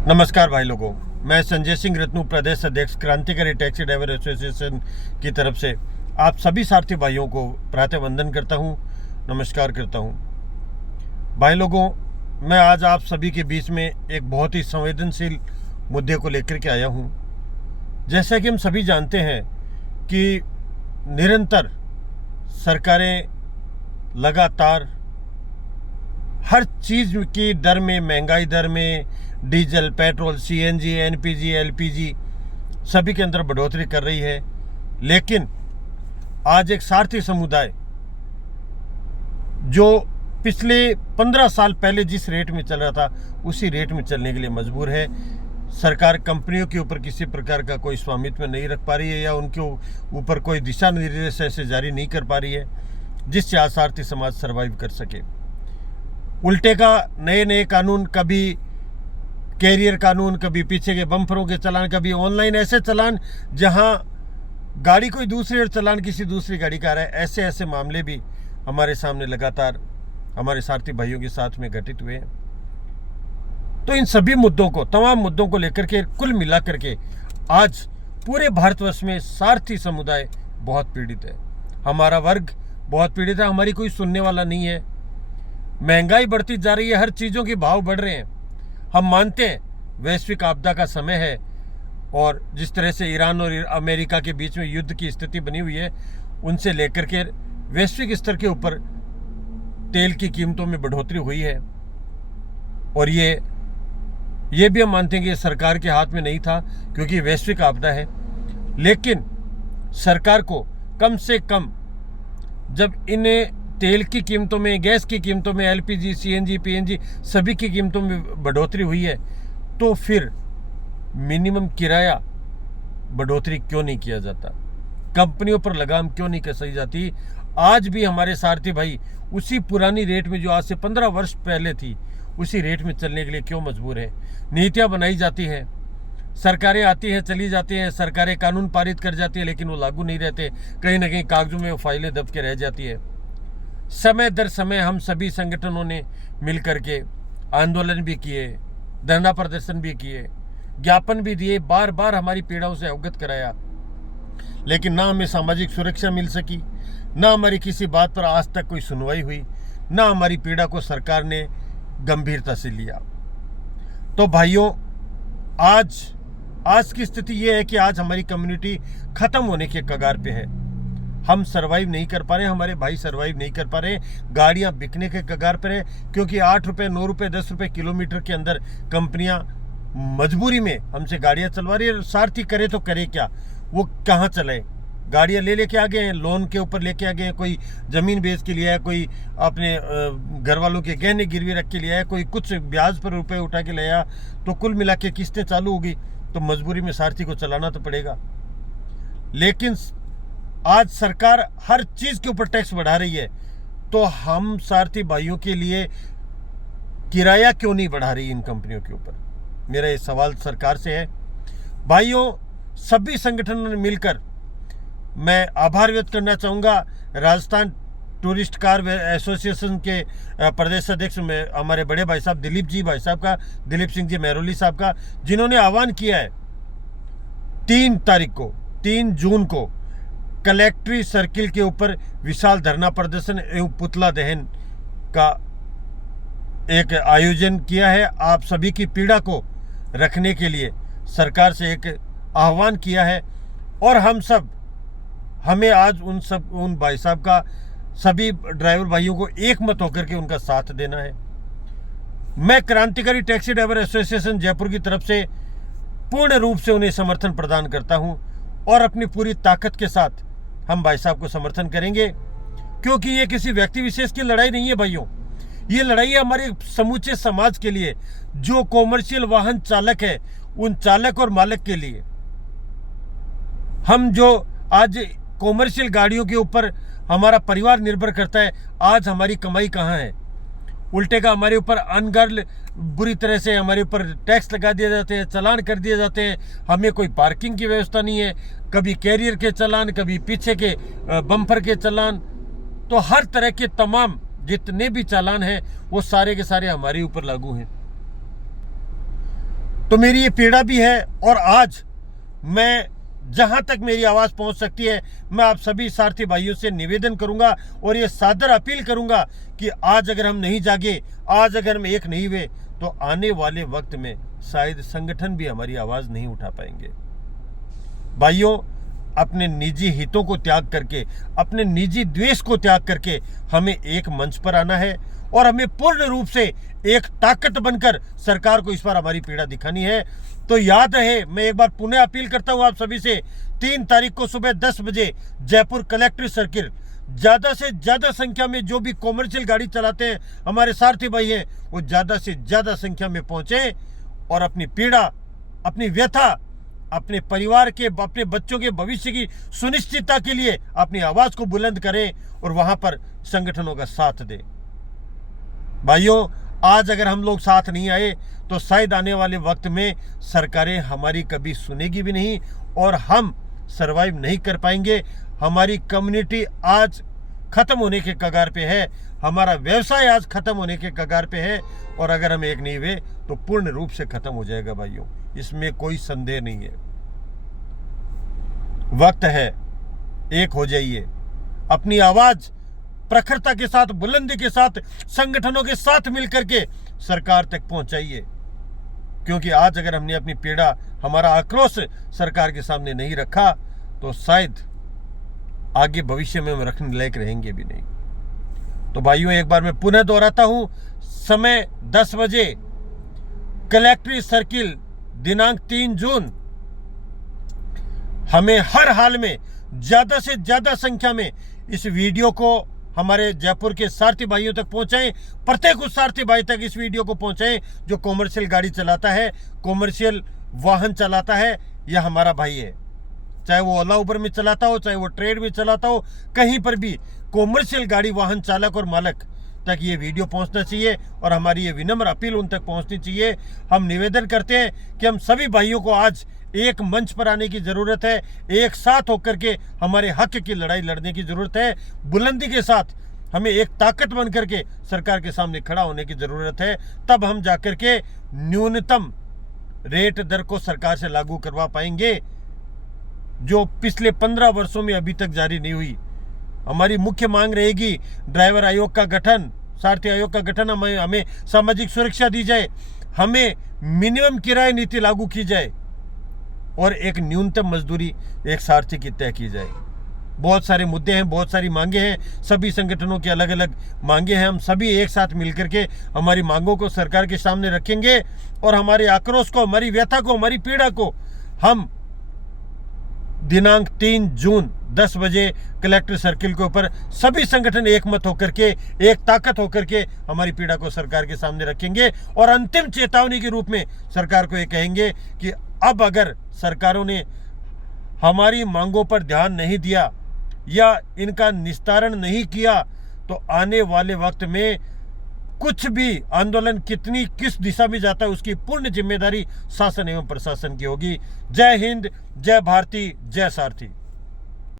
नमस्कार भाई लोगों, मैं संजय सिंह रत्नू, प्रदेश अध्यक्ष क्रांतिकारी टैक्सी ड्राइवर एसोसिएशन की तरफ से आप सभी सारथी भाइयों को प्रातः वंदन करता हूं, नमस्कार करता हूं। भाई लोगों, मैं आज आप सभी के बीच में एक बहुत ही संवेदनशील मुद्दे को लेकर के आया हूं। जैसा कि हम सभी जानते हैं कि निरंतर सरकारें लगातार हर चीज़ की दर में, महंगाई दर में, diesel, petrol, CNG, NPG, LPG सभी के अंदर बढ़ोतरी कर रही है। लेकिन आज एक सारथी समुदाय जो पिछले 15 साल पहले जिस रेट में चल रहा था उसी रेट में चलने के लिए मजबूर है। सरकार कंपनियों के ऊपर किसी प्रकार का कोई स्वामित्व नहीं रख पा रही है या उनके ऊपर कोई दिशा निर्देश ऐसे जारी नहीं कर पा रही है जिससे आज सारथी समाज सर्वाइव कर सके। उल्टे का नए नए कानून, कभी कैरियर कानून, कभी पीछे के बम्फरों के चालान, कभी ऑनलाइन ऐसे चालान जहां गाड़ी कोई दूसरी और चालान किसी दूसरी गाड़ी का आ रहा है। ऐसे ऐसे मामले भी हमारे सामने लगातार हमारे सारथी भाइयों के साथ में घटित हुए हैं। तो इन सभी मुद्दों को, तमाम मुद्दों को लेकर के कुल मिला करके आज पूरे भारतवर्ष में सारथी समुदाय बहुत पीड़ित है। हमारा वर्ग बहुत पीड़ित है। हमारी कोई सुनने वाला नहीं है। महंगाई बढ़ती जा रही है, हर चीज़ों के भाव बढ़ रहे हैं। हम मानते हैं वैश्विक आपदा का समय है और जिस तरह से ईरान और अमेरिका के बीच में युद्ध की स्थिति बनी हुई है, उनसे लेकर के वैश्विक स्तर के ऊपर तेल की कीमतों में बढ़ोतरी हुई है। और ये भी हम मानते हैं कि ये सरकार के हाथ में नहीं था क्योंकि वैश्विक आपदा है। लेकिन सरकार को कम से कम, जब इन तेल की कीमतों में, गैस की कीमतों में, एलपीजी, सीएनजी, पीएनजी सभी की कीमतों में बढ़ोतरी हुई है, तो फिर मिनिमम किराया बढ़ोतरी क्यों नहीं किया जाता? कंपनियों पर लगाम क्यों नहीं कसी जाती? आज भी हमारे सारथी भाई उसी पुरानी रेट में, जो आज से 15 वर्ष पहले थी, उसी रेट में चलने के लिए क्यों मजबूर है? नीतियाँ बनाई जाती हैं, सरकारें आती हैं, चली जाती हैं, सरकारें कानून पारित कर जाती है, लेकिन वो लागू नहीं रहते। कहीं ना कहीं कागजों में वो फाइलें दब के रह जाती है। समय दर समय हम सभी संगठनों ने मिलकर के आंदोलन भी किए, धरना प्रदर्शन भी किए, ज्ञापन भी दिए, बार बार हमारी पीड़ाओं से अवगत कराया, लेकिन ना हमें सामाजिक सुरक्षा मिल सकी, ना हमारी किसी बात पर आज तक कोई सुनवाई हुई, ना हमारी पीड़ा को सरकार ने गंभीरता से लिया। तो भाइयों, आज की स्थिति ये है कि आज हमारी कम्युनिटी खत्म होने के कगार पे है। हम सरवाइव नहीं कर पा रहे, हमारे भाई सरवाइव नहीं कर पा रहे, गाड़ियां बिकने के कगार पर है क्योंकि 8 रुपये, 9 रुपये, 10 रुपये किलोमीटर के अंदर कंपनियां मजबूरी में हमसे गाड़ियां चलवा रही है। सारथी करे तो करे क्या? वो कहाँ चले? गाड़ियां लेके आ गए हैं, लोन के ऊपर लेके आ गए हैं, कोई ज़मीन बेच के लिया है, कोई अपने घर वालों के गहने गिरवी रख के लिया है, कोई कुछ ब्याज पर रुपए उठा के लाया। तो कुल मिला के किस्तें चालू होगी तो मजबूरी में सारथी को चलाना तो पड़ेगा। लेकिन आज सरकार हर चीज के ऊपर टैक्स बढ़ा रही है, तो हम सारथी भाइयों के लिए किराया क्यों नहीं बढ़ा रही इन कंपनियों के ऊपर? मेरा ये सवाल सरकार से है। भाइयों, सभी संगठनों ने मिलकर, मैं आभार व्यक्त करना चाहूँगा राजस्थान टूरिस्ट कार एसोसिएशन के प्रदेश अध्यक्ष में हमारे बड़े भाई साहब दिलीप सिंह जी मेहरोली साहब का, जिन्होंने आह्वान किया है 3 जून को कलेक्ट्री सर्किल के ऊपर विशाल धरना प्रदर्शन एवं पुतला दहन का एक आयोजन किया है। आप सभी की पीड़ा को रखने के लिए सरकार से एक आह्वान किया है और हमें आज उन भाई साहब का, सभी ड्राइवर भाइयों को एक मत होकर के उनका साथ देना है। मैं क्रांतिकारी टैक्सी ड्राइवर एसोसिएशन जयपुर की तरफ से पूर्ण रूप से उन्हें समर्थन प्रदान करता हूं और अपनी पूरी ताकत के साथ हम भाई साहब को समर्थन करेंगे, क्योंकि ये किसी व्यक्ति विशेष की लड़ाई नहीं है भाइयों। ये लड़ाई है हमारे समूचे समाज के लिए, जो कॉमर्शियल वाहन चालक है उन चालक और मालिक के लिए। हम जो आज कॉमर्शियल गाड़ियों के ऊपर हमारा परिवार निर्भर करता है, आज हमारी कमाई कहाँ है? उल्टे का हमारे ऊपर अनगर्ल बुरी तरह से हमारे ऊपर टैक्स लगा दिए जाते हैं, चालान कर दिए जाते हैं। हमें कोई पार्किंग की व्यवस्था नहीं है, कभी कैरियर के चालान, कभी पीछे के बम्पर के चालान। तो हर तरह के तमाम जितने भी चालान हैं वो सारे के सारे हमारे ऊपर लागू हैं। तो मेरी ये पीड़ा भी है। और आज मैं जहां तक मेरी आवाज पहुंच सकती है, मैं आप सभी सारथी भाइयों से निवेदन करूंगा और ये सादर अपील करूंगा कि आज अगर हम नहीं जागे, आज अगर हम एक नहीं हुए, तो आने वाले वक्त में शायद संगठन भी हमारी आवाज नहीं उठा पाएंगे। भाइयों, अपने निजी हितों को त्याग करके, अपने निजी द्वेष को त्याग करके हमें एक मंच पर आना है और हमें पूर्ण रूप से एक ताकत बनकर सरकार को इस बार हमारी पीड़ा दिखानी है। तो याद रहे, मैं एक बार पुनः अपील करता हूं आप सभी से, 3 तारीख को सुबह 10 बजे जयपुर कलेक्ट्रेट सर्किल, ज्यादा से ज्यादा संख्या में जो भी कॉमर्शियल गाड़ी चलाते हैं हमारे सारथी भाई हैं, वो ज्यादा से ज्यादा संख्या में पहुंचे और अपनी पीड़ा, अपनी व्यथा, अपने परिवार के, अपने बच्चों के भविष्य की सुनिश्चितता के लिए अपनी आवाज को बुलंद करें और वहां पर संगठनों का साथ दें। भाइयों, आज अगर हम लोग साथ नहीं आए तो शायद आने वाले वक्त में सरकारें हमारी कभी सुनेगी भी नहीं और हम सरवाइव नहीं कर पाएंगे। हमारी कम्युनिटी आज खत्म होने के कगार पे है, हमारा व्यवसाय आज खत्म होने के कगार पे है और अगर हम एक नहीं हुए तो पूर्ण रूप से खत्म हो जाएगा। भाइयों, इसमें कोई संदेह नहीं है। वक्त है, एक हो जाइए, अपनी आवाज प्रखरता के साथ, बुलंदी के साथ, संगठनों के साथ मिलकर के सरकार तक पहुंचाइए। क्योंकि आज अगर हमने अपनी पीड़ा, हमारा आक्रोश सरकार के सामने नहीं रखा तो शायद आगे भविष्य में हम रखने लायक रहेंगे भी नहीं। तो भाइयों, एक बार मैं पुनः दोहराता हूं, समय 10 बजे, कलेक्ट्रेट सर्किल, दिनांक 3 जून। हमें हर हाल में ज्यादा से ज्यादा संख्या में इस वीडियो को हमारे जयपुर के सारथी भाइयों तक पहुंचाएं। प्रत्येक उस सारथी भाई तक इस वीडियो को पहुंचाएं जो कॉमर्शियल गाड़ी चलाता है, कॉमर्शियल वाहन चलाता है। यह हमारा भाई है, चाहे वो ओला उबर में चलाता हो, चाहे वो ट्रेड में चलाता हो, कहीं पर भी कॉमर्शियल गाड़ी वाहन चालक और मालक तक ये वीडियो पहुंचना चाहिए और हमारी ये विनम्र अपील उन तक पहुंचनी चाहिए। हम निवेदन करते हैं कि हम सभी भाइयों को आज एक मंच पर आने की जरूरत है, एक साथ होकर के हमारे हक की लड़ाई लड़ने की जरूरत है। बुलंदी के साथ हमें एक ताकत बन करके सरकार के सामने खड़ा होने की जरूरत है। तब हम जाकर के न्यूनतम रेट दर को सरकार से लागू करवा पाएंगे, जो पिछले 15 वर्षों में अभी तक जारी नहीं हुई। हमारी मुख्य मांग रहेगी ड्राइवर आयोग का गठन, सारथी आयोग का गठन, हमें सामाजिक सुरक्षा दी जाए, हमें मिनिमम किराया नीति लागू की जाए और एक न्यूनतम मजदूरी एक सारथी की तय की जाए। बहुत सारे मुद्दे हैं, बहुत सारी मांगे हैं, सभी संगठनों की अलग अलग मांगे हैं। हम सभी एक साथ मिलकर के हमारी मांगों को सरकार के सामने रखेंगे और हमारे आक्रोश को, हमारी व्यथा को, हमारी पीड़ा को हम दिनांक 3 जून 10 बजे कलेक्टर सर्किल के ऊपर सभी संगठन एक मत होकर के, एक ताकत होकर के हमारी पीड़ा को सरकार के सामने रखेंगे और अंतिम चेतावनी के रूप में सरकार को ये कहेंगे कि अब अगर सरकारों ने हमारी मांगों पर ध्यान नहीं दिया या इनका निस्तारण नहीं किया तो आने वाले वक्त में कुछ भी आंदोलन किस दिशा में जाता है उसकी पूर्ण जिम्मेदारी शासन एवं प्रशासन की होगी। जय हिंद, जय भारती, जय सारथी।